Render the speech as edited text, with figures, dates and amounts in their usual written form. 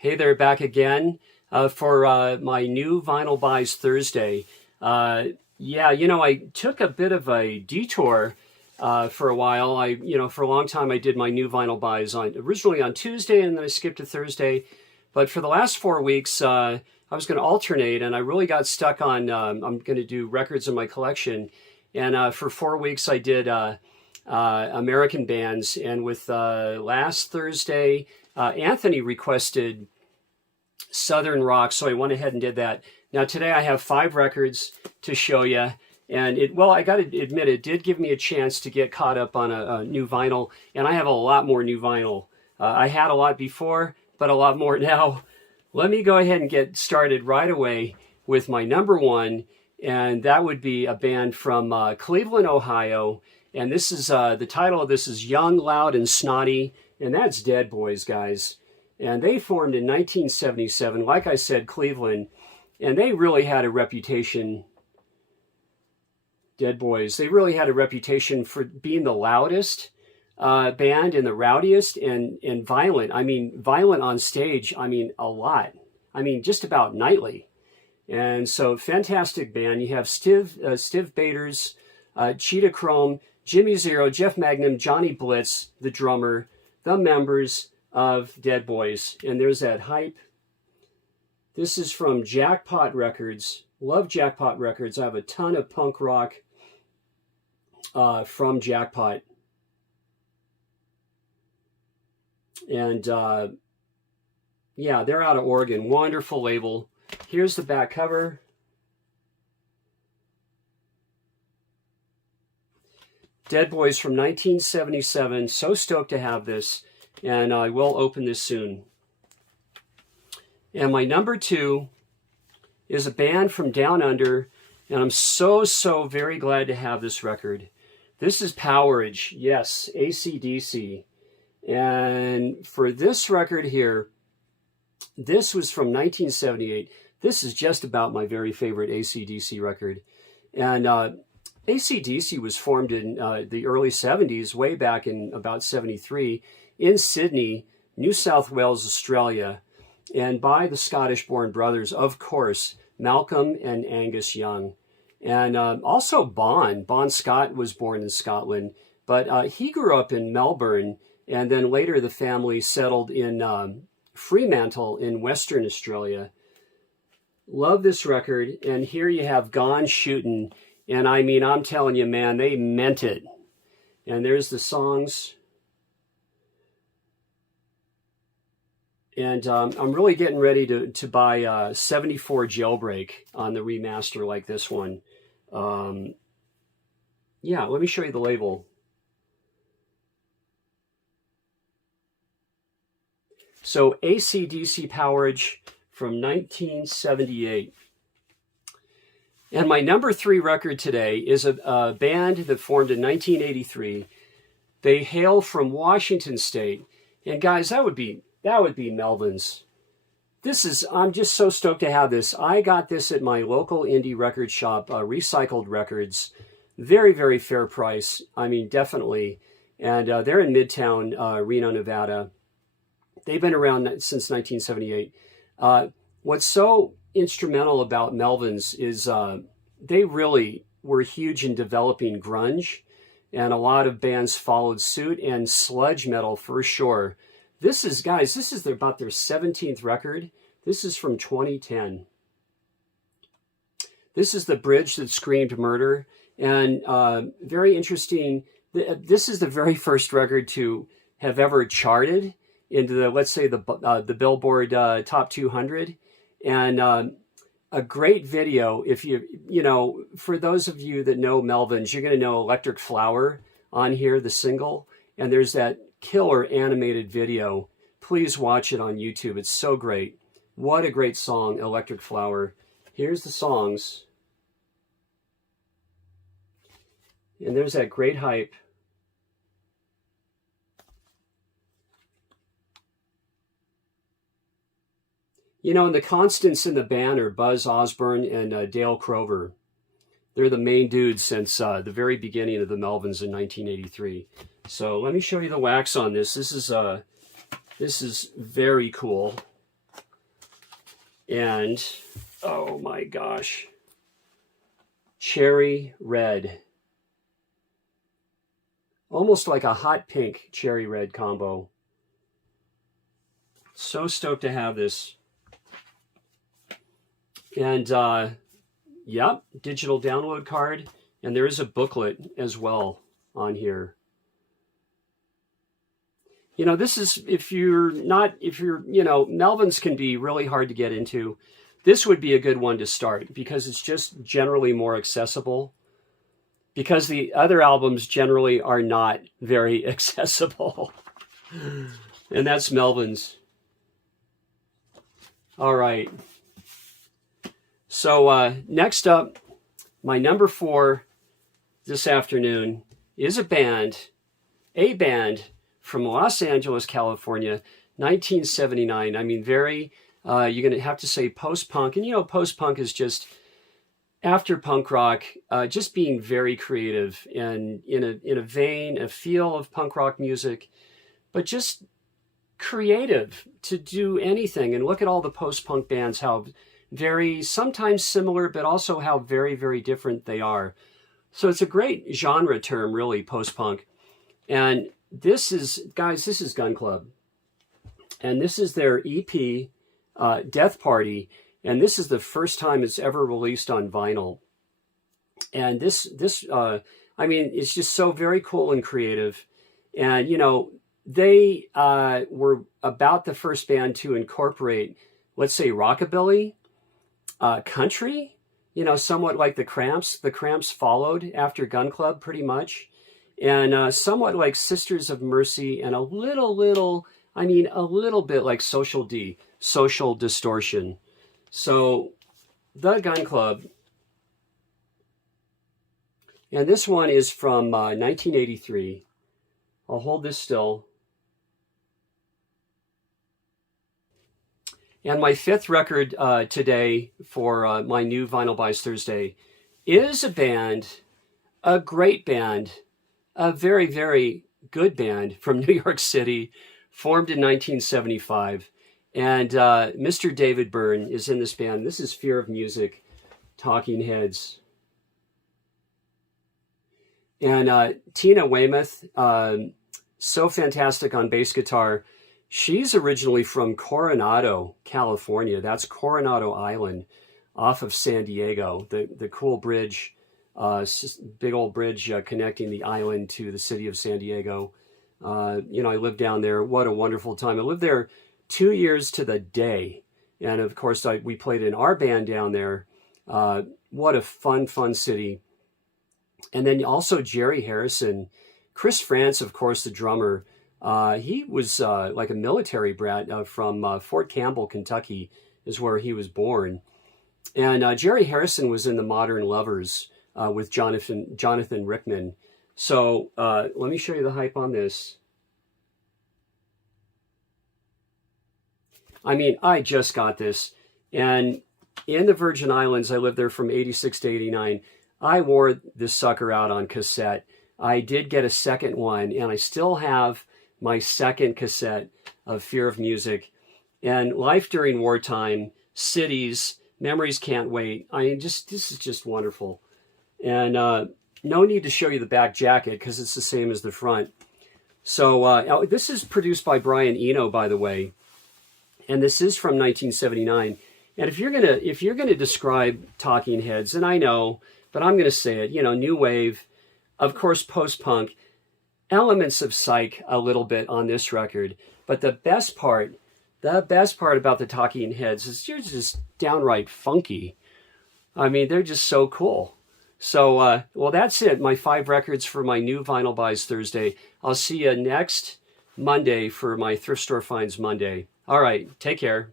Hey there, back again for my new Vinyl Buys Thursday. Yeah, I took a bit of a detour for a while. For a long time, I did my new Vinyl Buys originally on Tuesday, and then I skipped to Thursday. But for the last 4 weeks, I was going to alternate, and I really got stuck on, I'm going to do records in my collection. And for 4 weeks, I did American bands. And with last Thursday, Anthony requested Southern rock, so I went ahead and did that. Now today I have 5 records to show you, and I got to admit, it did give me a chance to get caught up on a new vinyl, and I have a lot more new vinyl. I had a lot before, but a lot more now. Let me go ahead and get started right away with my number 1, and that would be a band from Cleveland, Ohio, and this is the title of this is Young, Loud, and Snotty. And that's Dead Boys, guys. And they formed in 1977, like I said, Cleveland. And they really had a reputation, Dead Boys, they really had a reputation for being the loudest band and the rowdiest and violent. I mean, violent on stage, a lot. Just about nightly. And so, fantastic band. You have Stiv Bators, Cheetah Chrome, Jimmy Zero, Jeff Magnum, Johnny Blitz, the drummer, the members of Dead Boys. And there's that hype. This is from Jackpot Records. Love Jackpot Records. I have a ton of punk rock from Jackpot. And yeah, they're out of Oregon. Wonderful label. Here's the back cover. Dead Boys from 1977. So stoked to have this, and I will open this soon. And my number 2 is a band from Down Under, and I'm so very glad to have this record. This is Powerage. Yes, AC/DC. And for this record here, this was from 1978. This is just about my very favorite AC/DC record. And AC/DC was formed in the early 70s, way back in about 73, in Sydney, New South Wales, Australia, and by the Scottish-born brothers, of course, Malcolm and Angus Young. And also Bon Scott was born in Scotland, but he grew up in Melbourne, and then later the family settled in Fremantle in Western Australia. Love this record, and here you have Gone Shootin'. And I'm telling you, man, they meant it. And there's the songs. And I'm really getting ready to buy 74 Jailbreak on the remaster like this one. Yeah, let me show you the label. So AC/DC Powerage from 1978. And my number 3 record today is a band that formed in 1983. They hail from Washington State. And guys, that would be Melvins. I'm just so stoked to have this. I got this at my local indie record shop, Recycled Records. Very fair price. Definitely. And they're in Midtown, Reno, Nevada. They've been around since 1978. What's so instrumental about Melvins is they really were huge in developing grunge, and a lot of bands followed suit, and sludge metal for sure. This is about their 17th record. This is from 2010. This is The Bridge That Screamed Murder, and very interesting. This is the very first record to have ever charted into the, let's say, the Billboard Top 200. And a great video. If for those of you that know Melvins, you're going to know Electric Flower on here, the single. And there's that killer animated video. Please watch it on YouTube. It's so great. What a great song, Electric Flower. Here's the songs. And there's that great hype. And the constants in the band are Buzz Osborne and Dale Crover. They're the main dudes since the very beginning of the Melvins in 1983. So let me show you the wax on this. This is very cool. And, oh my gosh, cherry red. Almost like a hot pink cherry red combo. So stoked to have this. And, yep, digital download card. And there is a booklet as well on here. You know, this is, if you're, you know, Melvins can be really hard to get into. This would be a good one to start because it's just generally more accessible. Because the other albums generally are not very accessible. And that's Melvins. All right. So next up, my number 4 this afternoon is a band from Los Angeles, California, 1979. I mean, very, you're going to have to say post-punk. And, you know, post-punk is just after punk rock, just being very creative and in a vein, a feel of punk rock music, but just creative to do anything. And look at all the post-punk bands, how very, sometimes similar, but also how very, very different they are. So it's a great genre term, really, post-punk. And this is, guys, this is Gun Club. And this is their EP, Death Party. And this is the first time it's ever released on vinyl. And this I mean, it's just so very cool and creative. And, you know, they were about the first band to incorporate, let's say, rockabilly, country, you know, somewhat like the Cramps. The Cramps followed after Gun Club pretty much. And somewhat like Sisters of Mercy and a little bit like Social D, Social Distortion. So, the Gun Club, and this one is from 1983. I'll hold this still. And my 5th record today for my new Vinyl Buys Thursday is a band, a great band, a very, very good band from New York City, formed in 1975. And Mr. David Byrne is in this band. This is Fear of Music, Talking Heads. And Tina Weymouth, so fantastic on bass guitar. She's originally from Coronado, California. That's Coronado Island off of San Diego. The cool bridge, big old bridge connecting the island to the city of San Diego. You know, I lived down there. What a wonderful time. I lived there 2 years to the day. And of course, we played in our band down there. What a fun city. And then also Jerry Harrison. Chris France, of course, the drummer. He was like a military brat from Fort Campbell, Kentucky, is where he was born. And Jerry Harrison was in the Modern Lovers with Jonathan Rickman. So let me show you the hype on this. I mean, I just got this. And in the Virgin Islands, I lived there from 86 to 89. I wore this sucker out on cassette. I did get a second one, and I still have my second cassette of Fear of Music. And Life During Wartime, Cities, Memories Can't Wait. I mean, this is just wonderful. And no need to show you the back jacket because it's the same as the front. So this is produced by Brian Eno, by the way. And this is from 1979. And if you're gonna describe Talking Heads, and I know, but I'm gonna say it, you know, new wave, of course, post-punk, elements of psych a little bit on this record. But the best part about the Talking Heads is you're just downright funky. I mean, they're just so cool. So, well, that's it. My 5 records for my new Vinyl Buys Thursday. I'll see you next Monday for my Thrift Store Finds Monday. All right, take care.